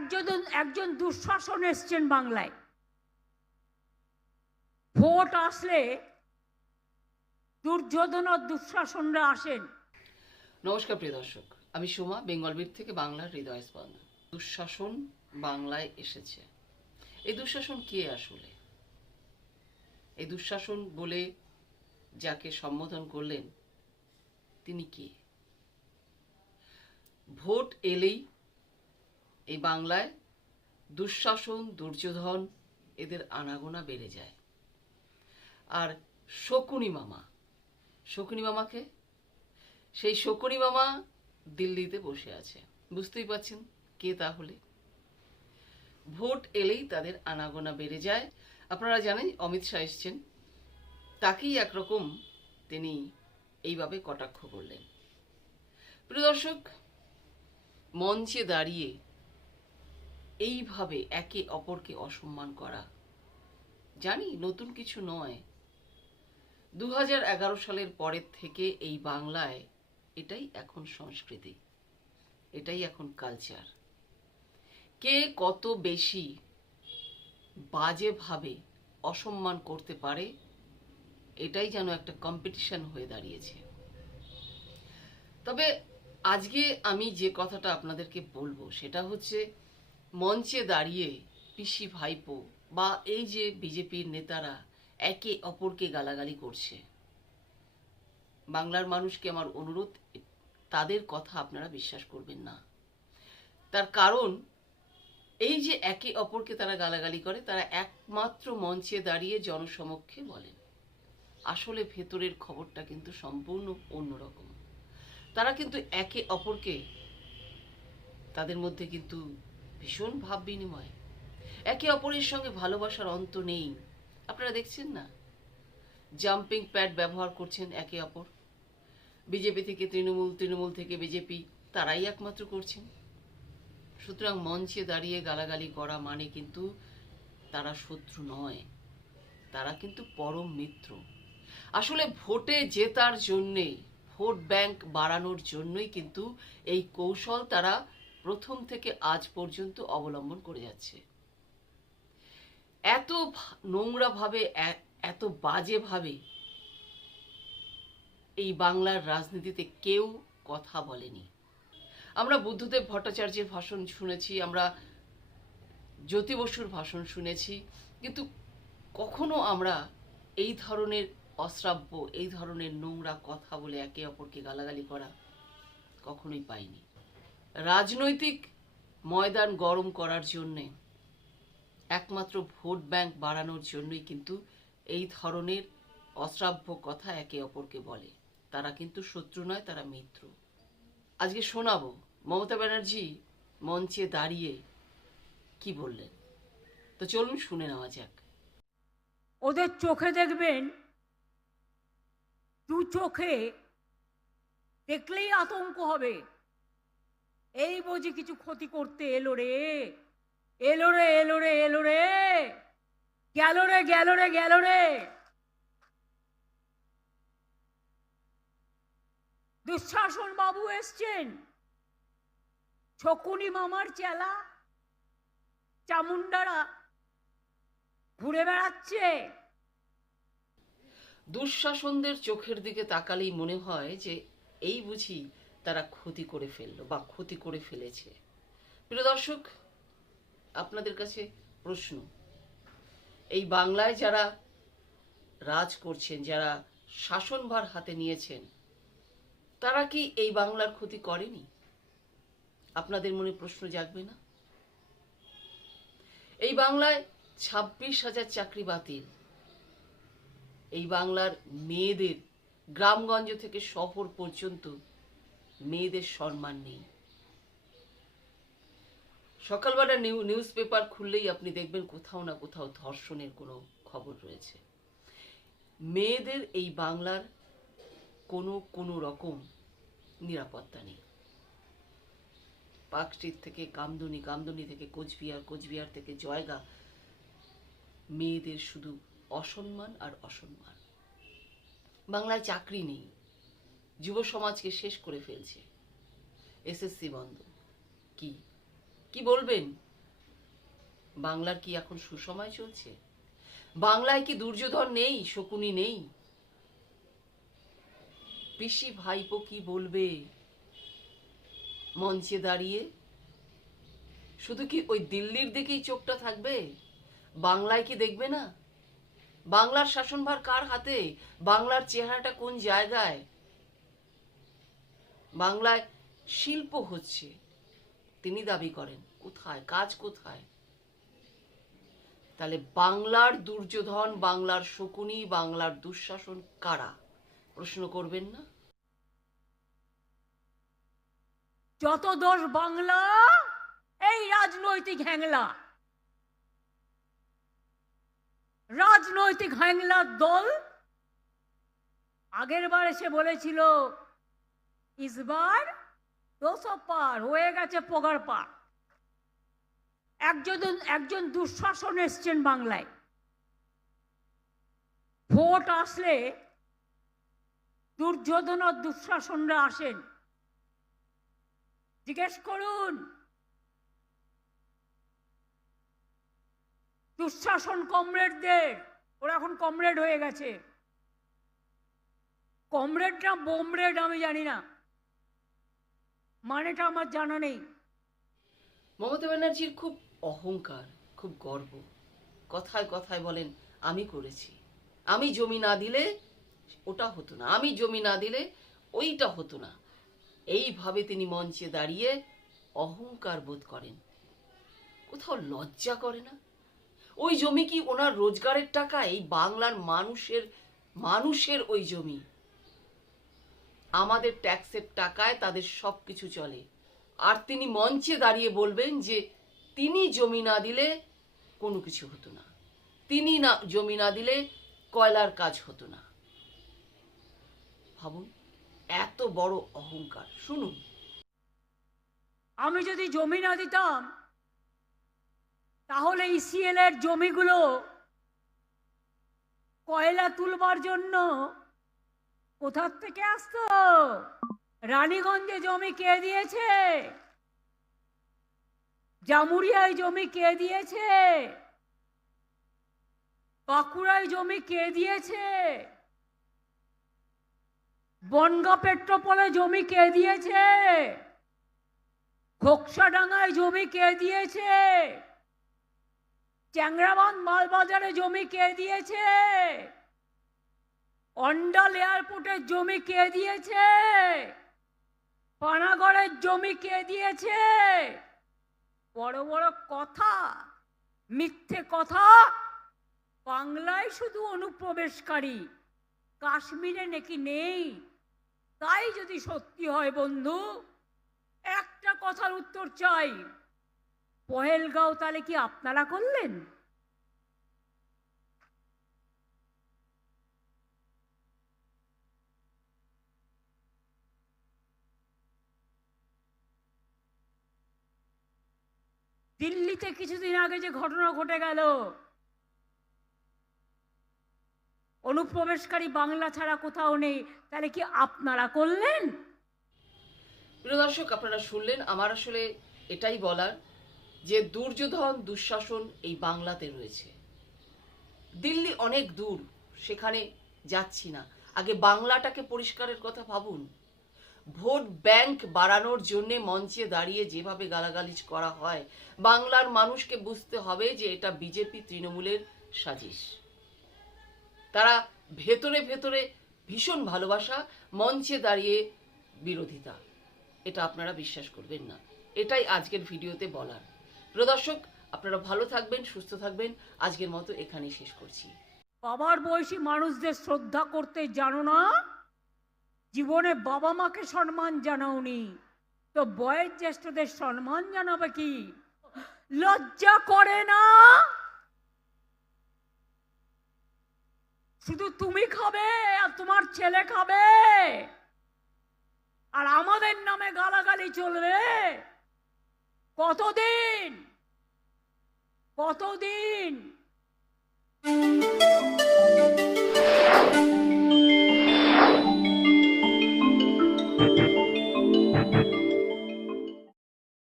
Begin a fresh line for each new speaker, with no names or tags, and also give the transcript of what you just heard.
একজন একজন দুঃশাসন এসছেন বাংলায়। ভোট আসলে দুর্যোধন আর দুঃশাসনরা আসেন।
নমস্কার প্রিয় দর্শক, আমি সোমা বেঙ্গলবীর থেকে বাংলার হৃদয় স্পন্দন। দুঃশাসন বাংলায় এসেছে। এই দুঃশাসন কে আসলে? এই দুঃশাসন বলে যাকে সম্বোধন করলেন তিনি কে? ভোট এলেই এই বাংলায় দুঃশাসন, দুর্যোধন এদের আনাগোনা বেড়ে যায়। আর শকুনি মামা, শকুনি মামাকে? সেই শকুনি মামা দিল্লিতে বসে আছে। বুঝতেই পারছেন কে তাহলে? ভোট এলেই তাদের আনাগোনা বেড়ে যায়। আপনারা জানেন, অমিত শাহ এসছেন। তাকেই একরকম তিনি এইভাবে কটাক্ষ করলেন। প্রিয় দর্শক, মঞ্চে দাঁড়িয়ে এইভাবে একে অপরকে অসম্মান করা। জানি, নতুন কিছু নয়। দু সালের পরের থেকে এই বাংলায় এটাই এখন সংস্কৃতি। এটাই এখন কালচার কে কত বেশি বাজেভাবে অসম্মান করতে পারে, এটাই যেন একটা কম্পিটিশন হয়ে দাঁড়িয়েছে। তবে আজকে আমি যে কথাটা আপনাদেরকে বলব, সেটা হচ্ছে মঞ্চে দাঁড়িয়ে পিসি ভাইপো বা এই যে বিজেপির নেতারা একে অপরকে গালাগালি করছে। বাংলার মানুষকে আমার অনুরোধ, তাদের কথা আপনারা বিশ্বাস করবেন না। তার কারণ, এই যে একে অপরকে তারা গালাগালি করে, তারা একমাত্র মঞ্চে দাঁড়িয়ে জনসমক্ষে বলেন। আসলে ভেতরের খবরটা কিন্তু সম্পূর্ণ অন্যরকম। তারা কিন্তু একে অপরকে, তাদের মধ্যে কিন্তু ভীষণ ভাব বিনিময়। একে অপরের সঙ্গে ভালোবাসার অন্ত নেই। আপনারা দেখছেন না? জাম্পিং প্যাড ব্যবহার করছেন একে অপর। বিজেপি থেকে তৃণমূল তৃণমূল থেকে বিজেপি, তারাই একমাত্র করছেন। সুতরাং মঞ্চে দাঁড়িয়ে গালাগালি করা মানে কিন্তু তারা শত্রু নয়। তারা কিন্তু পরম মিত্র। আসলে ভোটে জেতার জন্যে, ভোট ব্যাংক বাড়ানোর জন্যই কিন্তু এই কৌশল তারা প্রথম থেকে আজ পর্যন্ত অবলম্বন করে যাচ্ছে। এত নোংরাভাবে এত বাজেভাবে এই বাংলার রাজনীতিতে কেউ কথা বলেনি। আমরা বুদ্ধদেব ভট্টাচার্যের ভাষণ শুনেছি, আমরা জ্যোতি বসুর ভাষণ শুনেছি, কিন্তু কখনো আমরা এই ধরনের অশ্রাব্য, এই ধরনের নোংরা কথা বলে একে অপরকে গালাগালি করা কখনোই পাইনি। রাজনৈতিক ময়দান গরম করার জন্যে, একমাত্র ভোট ব্যাংক বাড়ানোর জন্যই কিন্তু এই ধরনের অশ্রাব্য কথা একে অপরকে বলে। তারা কিন্তু শত্রু নয়, তারা মিত্র। আজকে শোনাবো, মমতা ব্যানার্জি মঞ্চে দাঁড়িয়ে কি বললেন? তো চলুন শুনে নেওয়া যাক।
ওদের চোখে দেখবেন, দু চোখে দেখলেই আতঙ্ক হবে। এই বুঝি কিছু ক্ষতি করতে এলো রে এলো রে এলো রে এলো রে, গেল রে গেল রে গেল রে। দুঃশাসন বাবু এসছেন, শকুনি মামার চেলা চামুন্ডারা ঘুরে বেড়াচ্ছে।
দুঃশাসনদের চোখের দিকে তাকালেই মনে হয় যে এই বুঝি তারা ক্ষতি করে ফেলল বা ক্ষতি করে ফেলেছে। প্রিয় দর্শক, আপনাদের কাছে প্রশ্ন, এই বাংলায় যারা রাজ করছেন, যারা শাসনভার হাতে নিয়েছেন, তারা কি এই বাংলার ক্ষতি করেনি? আপনাদের মনে প্রশ্ন জাগবে না? এই বাংলায় ছাব্বিশ হাজার চাকরি বাতিল। এই বাংলার মেয়েদের গ্রামগঞ্জ থেকে শহর পর্যন্ত মেয়েদের সম্মান নেই। সকালবেলা নিউ নিউজ পেপার খুললেই আপনি দেখবেন কোথাও না কোথাও ধর্ষণের কোনো খবর রয়েছে। মেয়েদের এই বাংলার কোনো কোনো রকম নিরাপত্তা নেই। পার্ক স্ট্রিট থেকে কামদুনি কামদুনি থেকে কোচবিহার কোচবিহার থেকে জয়গা, মেয়েদের শুধু অসম্মান আর অসম্মান। বাংলায় চাকরি নেই। যুব সমাজকে শেষ করে ফেলছে। এসএসসি বন্ধ। কি? কি বলবেন? বাংলার কি এখন সুসময় চলছে? বাংলায় কি দুর্যোধন নেই, শকুনি নেই? পিসি ভাইপো কি বলবে? মঞ্চে দাঁড়িয়ে? শুধু কি ওই দিল্লির দিকেই চোখটা থাকবে? বাংলায় কি দেখবে না? বাংলার শাসনভার কার হাতে? বাংলার চেহারাটা কোন জায়গায়? বাংলায় শিল্প হচ্ছে। তিনি দাবি করেন, কোথায়, কাজ কোথায়? তাহলে বাংলার দুর্যোধন, বাংলার শকুনি, বাংলার দুঃশাসন কারা? প্রশ্ন করবেন না?
যত দোষ বাংলা, এই রাজনৈতিক হ্যাংলা। রাজনৈতিক হ্যাংলার দল আগের বার এসে বলেছিল ইসবার দোষো পার, হয়ে গেছে পোগার পার। একজন একজন দুঃশাসন এসছেন বাংলায়। ভোট আসলে দুর্যোধন আর দুঃশাসনরা আসেন। জিজ্ঞেস করুন, দুঃশাসন কমরেডদের, ওরা এখন কমরেড হয়ে গেছে। কমরেড না বোমরেড আমি জানি না। মানেটা আমার জানা নেই।
মমতা ব্যানার্জির খুব অহংকার, খুব গর্ব। কথায় কথায় বলেন, আমি করেছি। আমি জমি না দিলে ওটা হতো না। আমি জমি না দিলে ওইটা হতো না। এইভাবে তিনি মঞ্চে দাঁড়িয়ে অহংকার বোধ করেন। কোথাও লজ্জা করে না? ওই জমি কি ওনার রোজগারের টাকা? এই বাংলার মানুষের মানুষের ওই জমি। আমাদের ট্যাক্সের টাকায় তাদের সব কিছু চলে। আর তিনি মঞ্চে দাঁড়িয়ে বলবেন যে, তিনি জমি না দিলে কোনো কিছু হতো না। তিনি না, জমি না দিলে কয়লার কাজ হতো না। ভাবুন, এত বড় অহংকার। শুনুন।
আমি যদি জমি না দিতাম, তাহলে ইসিএল এর জমিগুলো কয়লা তুলবার জন্য কোথার থেকে আসতো? রানীগঞ্জে জমি কে দিয়েছে? জামুরিয়ায় জমি কে দিয়েছে? বাঁকুড়ায় জমি কে দিয়েছে? বনগা পেট্রোপলে জমি কে দিয়েছে? খোকসাডাঙ্গায় জমি কে দিয়েছে? চ্যাংরাবান মালবাজারে জমি কে দিয়েছে? অন্ডাল এয়ারপোর্টের জমি কে দিয়েছে? পানাগড়ের জমি কে দিয়েছে? বড় বড় কথা, মিথ্যে কথা। বাংলায় শুধু অনুপ্রবেশকারী। কাশ্মীরে নাকি নেই? তাই যদি সত্যি হয় বন্ধু, একটা কথার উত্তর চাই। পহেলগাঁও তাহলে কি আপনারা করলেন? দিল্লিতে কিছুদিন আগে যে ঘটনা ঘটে গেল, অনুপ্রবেশকারী বাংলা ছাড়া কোথাও নেই, তাহলে কি আপনারা করলেন?
প্রিয় দর্শক, আপনারা শুনলেন আমার আসলে এটাই বলার যে দুর্যোধন দুঃশাসন এই বাংলাতে রয়েছে। দিল্লি অনেক দূর, সেখানে যাচ্ছি না। আগে বাংলাটাকে পরিষ্কারের কথা ভাবুন। ভোট ব্যাংক বাড়ানোর জন্য মঞ্চে দাঁড়িয়ে যেভাবে গালাগালিজ করা হয়, বাংলার মানুষকে বুঝতে হবে যে এটা বিজেপি তৃণমূলের সাজিশ। তারা ভেতরে ভেতরে ভীষণ ভালোবাসা, মঞ্চে দাঁড়িয়ে বিরোধিতা। এটা আপনারা বিশ্বাস করবেন না। এটাই আজকের ভিডিওতে বলার। প্রদর্শক আপনারা ভালো থাকবেন, সুস্থ থাকবেন। আজকের মতো এখানেই শেষ করছি।
বাবার বয়সী মানুষদের শ্রদ্ধা করতে জানো না? জীবনে বাবা মাকে সম্মান জানাওনি। তো বয়ের জ্যেষ্ঠদের সম্মান জানাবে কি? লজ্জা করে না? শুধু তুমি খাবে আর তোমার ছেলে খাবে? আর আমাদের নামে গালাগালি চলবে? কতদিন? কতদিন?